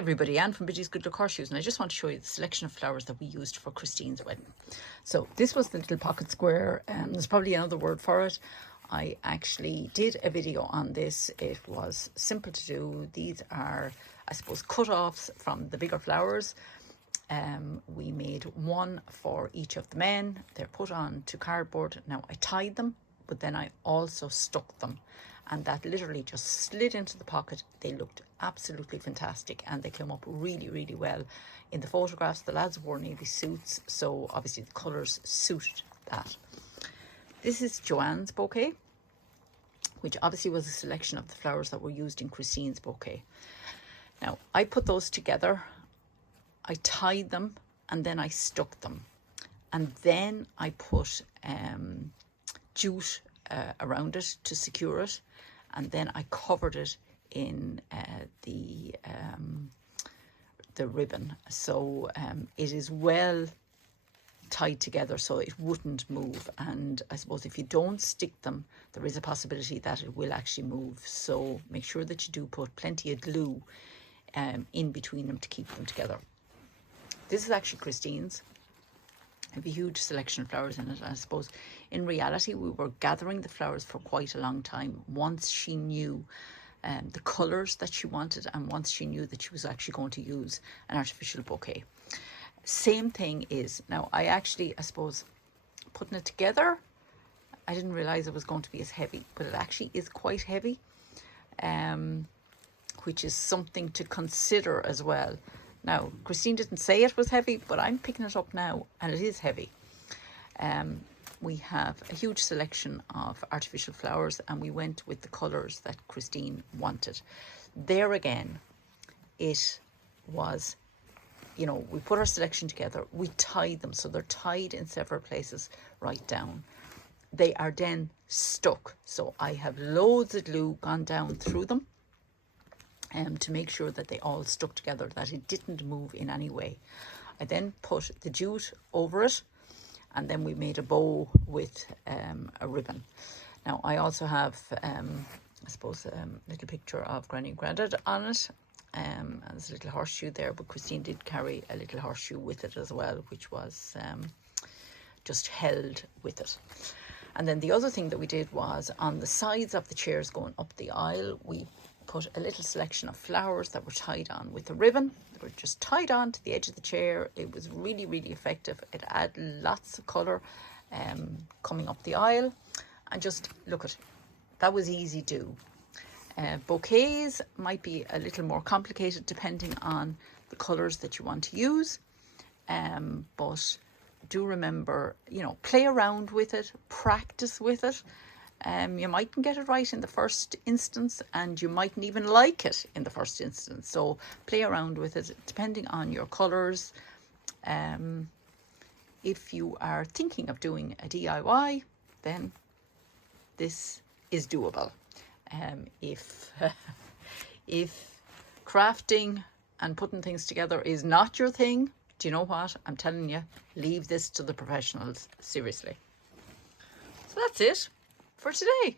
everybody, Anne from Biddy's Good Luck Horseshoes, and I just want to show you the selection of flowers that we used for Christine's wedding. So this was the little pocket square, and there's probably another word for it. I actually did a video on this. It was simple to do. These are, I suppose, cut-offs from the bigger flowers. We made one for each of the men. They're put on to cardboard. Now I tied them, but then I also stuck them, and that literally just slid into the pocket. They looked absolutely fantastic, and they came up really well. In the photographs, the lads wore navy suits, so obviously the colours suited that. This is Joanne's bouquet, which obviously was a selection of the flowers that were used in Christine's bouquet. Now I put those together, I tied them, and then I stuck them, and then I put jute around it to secure it, and then I covered it in the ribbon, so it is well tied together so it wouldn't move. And I suppose if you don't stick them, there is a possibility that it will actually move, so make sure that you do put plenty of glue in between them to keep them together. This is actually Christine's. I have a huge selection of flowers in it. I suppose in reality we were gathering the flowers for quite a long time once she knew the colours that she wanted, and once she knew that she was actually going to use an artificial bouquet. Same thing is, now I suppose putting it together, I didn't realise it was going to be as heavy, but it actually is quite heavy, which is something to consider as well. Now, Christine didn't say it was heavy, but I'm picking it up now, and it is heavy. We have a huge selection of artificial flowers, and we went with the colours that Christine wanted. There again, it was, you know, we put our selection together, we tied them, so they're tied in several places right down. They are then stuck, so I have loads of glue gone down through them to make sure that they all stuck together, that it didn't move in any way. I then put the jute over it, and then we made a bow with a ribbon. Now I also have, I suppose, a little picture of Granny and Grandad on it. And there's a little horseshoe there, but Christine did carry a little horseshoe with it as well, which was just held with it. And then the other thing that we did was on the sides of the chairs going up the aisle, we put a little selection of flowers that were tied on with a ribbon. They were just tied on to the edge of the chair. It was really effective. It added lots of colour coming up the aisle. And just look at, that was easy do. Bouquets might be a little more complicated depending on the colours that you want to use, but do remember, you know, play around with it, practice with it. You mightn't get it right in the first instance, and you mightn't even like it in the first instance, so play around with it depending on your colours. If you are thinking of doing a DIY, then this is doable. If crafting and putting things together is not your thing, do you know what? I'm telling you, leave this to the professionals, seriously. So that's it for today.